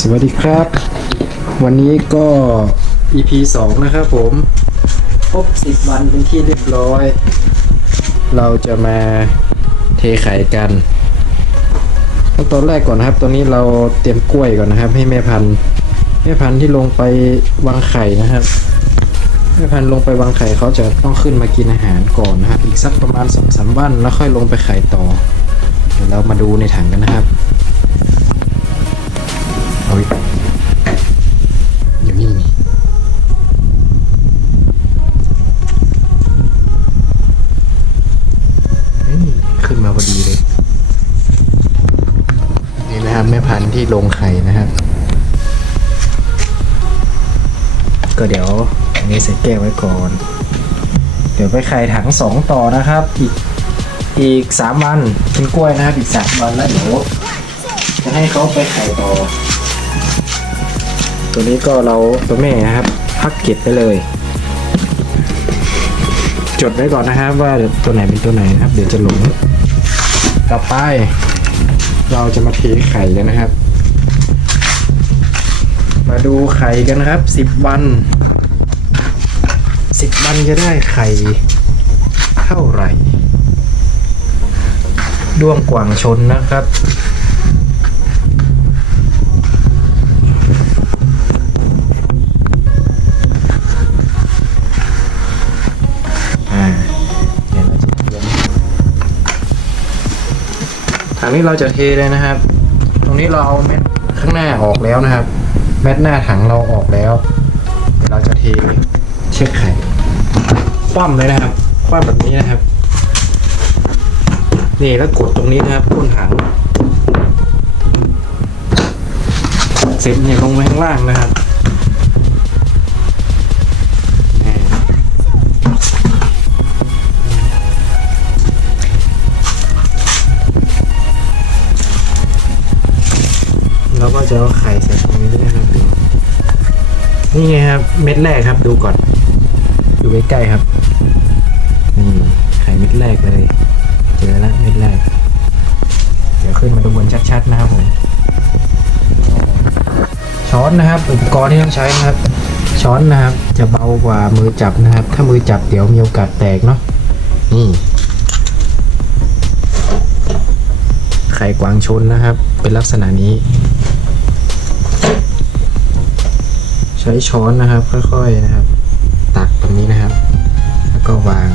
สวัสดีครับ วันนี้ก็ EP 2 นะครับผม ครบ 10 วันเป็นที่เรียบร้อย เราจะมาเทไข่กันขั้นตอนแรกก่อนนะครับ ตอนนี้เราเตรียมกล้วยก่อนนะครับ ให้แม่พันธุ์แม่พันธุ์ที่ลงไปวางไข่นะครับ แม่พันธุ์ลงไปวางไข่เขาจะต้องขึ้นมากินอาหารก่อนนะครับ อีกสักประมาณ2องสามวันแล้วค่อยลงไปไข่ต่อ เดี๋ยวเรามาดูในถังกันนะครับ เอาอีกอยู่นี่นี่เฮ้ยขึ้นมาพอดีเลย นี่นะครับแม่พันธุ์ที่ลงไข่นะครับ ก็เดี๋ยวอันนี้ใส่แก้วไว้ก่อน เดี๋ยวไปไข่ถังสองต่อนะครับ อีกอีกสามวันเป็นกล้วยนะครับอีกสามวันแล้วเดี๋ยวจะให้เขาไปไข่ต่อ ตัวนี้ก็เราตัวแม่นะครับ พักเก็บไปเลย จดไว้ก่อนนะครับ ว่าตัวไหนเป็นตัวไหนนะครับ เดี๋ยวจะหลงต่อไป เราจะมาเทไข่กันนะครับ มาดูไข่กันนะครับสิบวันสิบวันจะได้ไข่เท่าไหร่ด้วงกว่างชนนะครับ นี้เราจะเทเลยนะครับ ตรงนี้เราเอาเม็ดข้างหน้าออกแล้วนะครับ เม็ดหน้าถังเราออกแล้วเดี๋ยวเราจะเทเช็คไข่คว่ำเลยนะครับ คว่ำแบบนี้นะครับ นี่แล้วกดตรงนี้นะครับก้นถังเสร็จเนี่ยลงไปข้างล่างนะครับ ก็จะเอาไข่ใส่ตรงนี้ด้วยนะครับดูนี่ไงครับ เม็ดแรกครับ ดูก่อน ดูใกล้ๆครับนี่ไข่เม็ดแรกเลยเจอแล้วเม็ดแรก เดี๋ยวขึ้นมาดูบนชัดๆนะครับผมช้อนนะครับ อุปกรณ์ที่ต้องใช้นะครับ ช้อนนะครับ จะเบากว่ามือจับนะครับ ถ้ามือจับเดี๋ยวมีโอกาสแตกเนาะนี่ไข่กวางชนนะครับ เป็นลักษณะนี้ ใช้ช้อนนะครับ ค่อยๆนะครับ ตักตรงนี้นะครับ แล้วก็วาง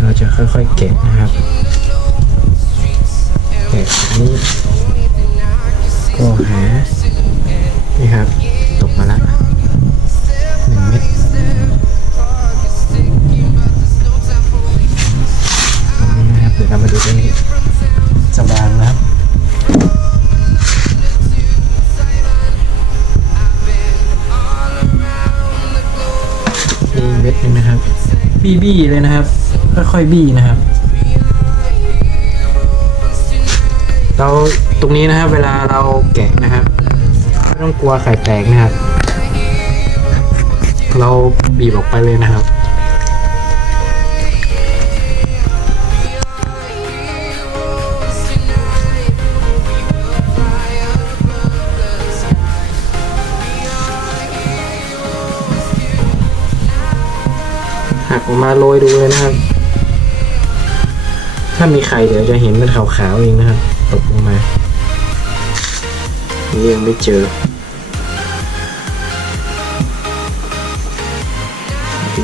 เราจะค่อยๆเก็บนะครับเก็บนนี้ก็หานี่ครับ ตกมาละหนึ่งเม็ดตรงนี้นะครับเดี๋ยวเรามาดูตรงนี้ บี้บี้เลยนะครับ ค่อยๆบี้นะครับ เราตรงนี้นะครับ เวลาเราแกะนะครับไม่ต้องกลัวไข่แตกนะครับ เราบีบออกไปเลยนะครับ มาโรยดูเลยนะครับ ถ้ามีไข่เดี๋ยวจะเห็นเป็นขาวๆเองนะครับตกลงมานี่ยังไม่เจอ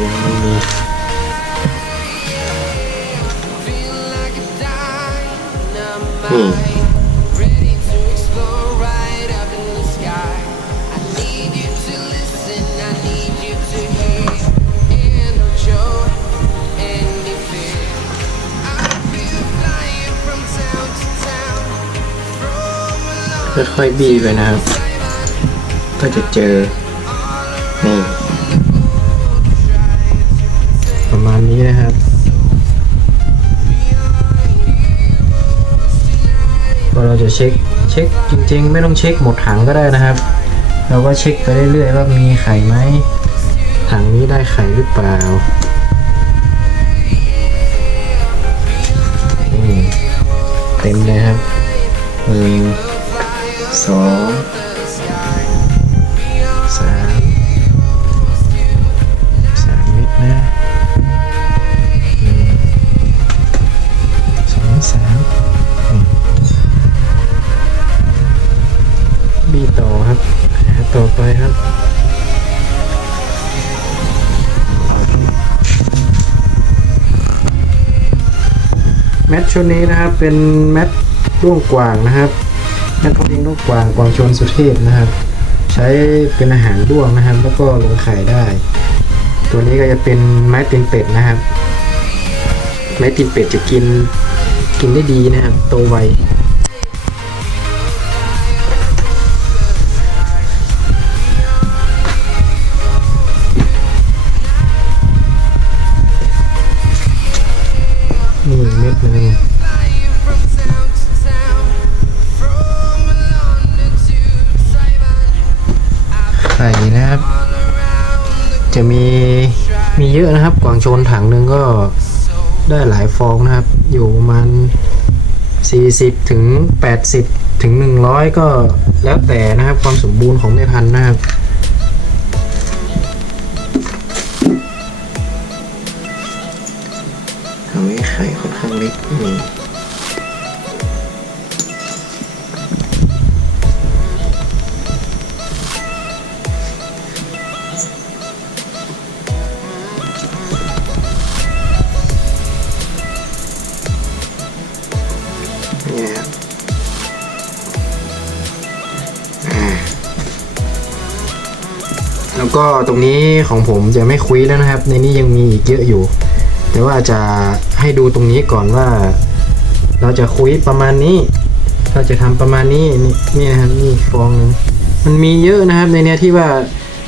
ยังไม่มีนี่ ค่อยๆบี้ไปนะครับ ก็จะเจอ นี่ ประมาณนี้นะครับก็เราจะเช็คเช็คจริง ๆ ไม่ต้องเช็คหมดถังก็ได้นะครับ เราก็เช็คไปเรื่อยๆว่ามีไข่ไหมถังนี้ได้ไข่หรือเปล่าเต็มเลยครับหนึ่ง สองสามสามเม็ดนะหนึ่งสองสามบีต่อครับหาต่อไปครับแมทชุดนี้นะครับเป็นแมทด้วงกวางนะครับ แมทเขาเลี้ยงลูกกวางกวางชนสุเทพนะครับ ใช้เป็นอาหารด้วงนะครับ แล้วก็ลงไข่ได้ ตัวนี้ก็จะเป็นไม้ตีนเป็ดนะครับ ไม้ตีนเป็ดจะกินกินได้ดีนะครับโตไว นะครับ จะมีมีเยอะนะครับ กวางชนถังหนึ่งก็ได้หลายฟองนะครับ อยู่ประมาณ40 ถึง 80 ถึง 100 ก็แล้วแต่นะครับ ความสมบูรณ์ของแม่พันธุ์นะครับทำให้ไข่ค่อนข้างเล็กนี่ นี่ยครับแล้วก็ตรงนี้ของผมจะไม่คุยแล้วนะครับ ในนี้ยังมีอีกเยอะอยู่ แต่ว่าจะให้ดูตรงนี้ก่อนว่า เราจะคุยประมาณนี้ เราจะทำประมาณนี้นี่นี่นะครับนี่ฟองหนึงมันมีเยอะนะครับ ในเนี้ยที่ว่า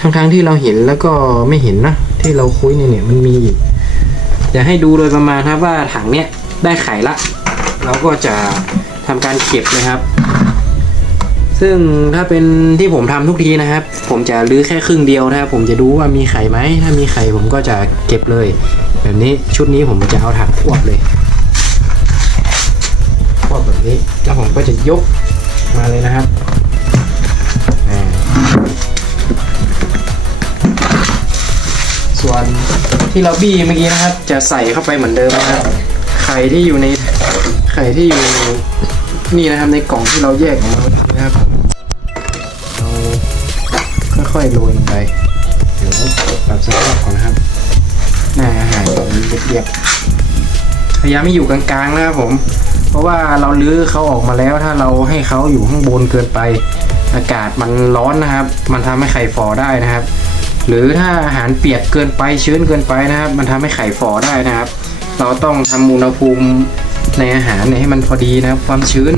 ทั้งๆที่เราเห็นแล้วก็ไม่เห็นนะที่เราคุยในเนี่ยมันมีอีกจะให้ดูโดยประมาณครับว่าถังเนี้ยได้ไข่ละ เราก็จะทำการเก็บนะครับ ซึ่งถ้าเป็นที่ผมทำทุกทีนะครับ ผมจะรื้อแค่ครึ่งเดียวนะครับ ผมจะดูว่ามีไข่ไหมถ้ามีไข่ผมก็จะเก็บเลย แบบนี้ชุดนี้ผมจะเอาถังควบเลยควบแบบนี้แล้วผมก็จะยกมาเลยนะครับส่วนที่เราบี้เมื่อกี้นะครับ จะใส่เข้าไปเหมือนเดิมนะครับไข่ที่อยู่ใน ไข่ที่อยู่นี่นะครับในกล่องที่เราแยกออกมานะครับเราค่อยๆโรยลงไปเดี๋ยวปรับสภาพก่อนนะครับหน้าอาหารแบบนี้เรียบๆพยายามไม่อยู่กลางๆนะครับผม เพราะว่าเราลื้อเขาออกมาแล้วถ้าเราให้เขาอยู่ข้างบนเกินไป อากาศมันร้อนนะครับ มันทำให้ไข่ฟอได้นะครับ หรือถ้าอาหารเปียกเกินไปชื้นเกินไปนะครับ มันทำให้ไข่ฟอได้นะครับ เราต้องทำอุณหภูมิ ในอาหารเนี่ยให้มันพอดีนะครับ ความชื้น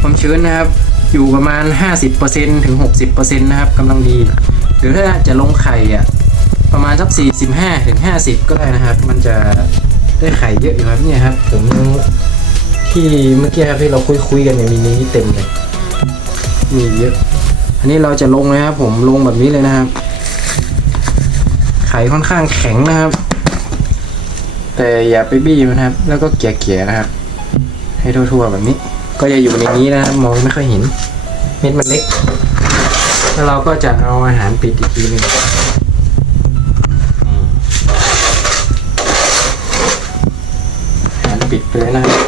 ความชื้นนะครับ อยู่ประมาณ 50%ถึง 60%นะครับกำลังดี หรือถ้าจะลงไข่อะประมาณสัก45ถึง50 ก็ได้นะครับ มันจะได้ไข่เยอะอยู่ครับเนี่ยครับ ผมที่เมื่อกี้ครับที่เราคุยคุยๆกันเนี่ยมีนี้เต็มเลยมีเยอะ อันนี้เราจะลงเลยครับ ผมลงแบบนี้เลยนะครับ ไข่ค่อนข้างแข็งนะครับ แต่อย่าไปบี้มันะครับ แล้วก็เกี่ยๆนะครับ ให้ทั่วๆแบบนี้ ก็จะอยู่ในนี้นะครับมองไม่ค่อยเห็น เม็ดมันเล็ก แล้วเราก็จะเอาอาหารปิดอีกทีหนึงอาหารปิดไปเลยนะครับ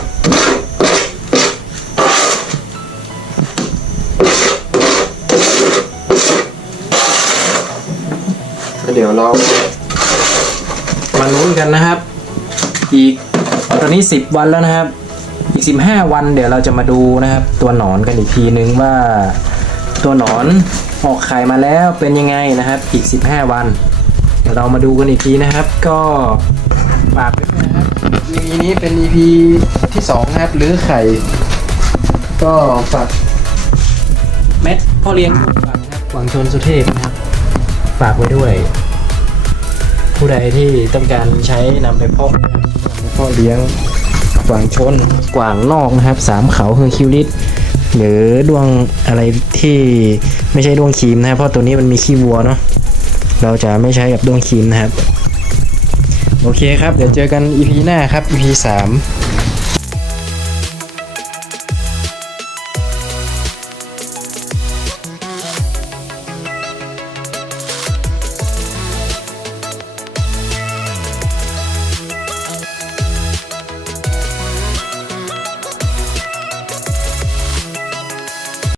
แล้วเดี๋ยวเรามาลุ้นกันนะครับ อีกตอนนี้ 10 วันแล้วนะครับ อีก 15 วันเดี๋ยวเราจะมาดูนะครับ ตัวหนอนกันอีกทีนึงว่า ตัวหนอนออกไข่มาแล้วเป็นยังไงนะครับ อีก 15 วันเดี๋ยวเรามาดูกันอีกทีนะครับ ก็ฝากไว้ด้วยนะครับ EP นี้เป็น EP ที่2นะครับหรือไข่ ก็ฝากเม็ดพ่อเลี้ยงฝากนะครับกวางชนสุเทพนะครับ ฝากไว้ด้วย ผู้ใดที่ต้องการใช้นำไปเพาะนำไปเพาะเลี้ยงกวางชนกวางนอกนะครับสามเขาคือคิวลิสหรือดวงอะไรที่ไม่ใช่ดวงครีมนะครับเพราะตัวนี้มันมีขี้วัวเนาะเราจะไม่ใช้กับดวงครีมนะครับ โอเคครับ เดี๋ยวเจอกัน EP หน้าครับ EP 3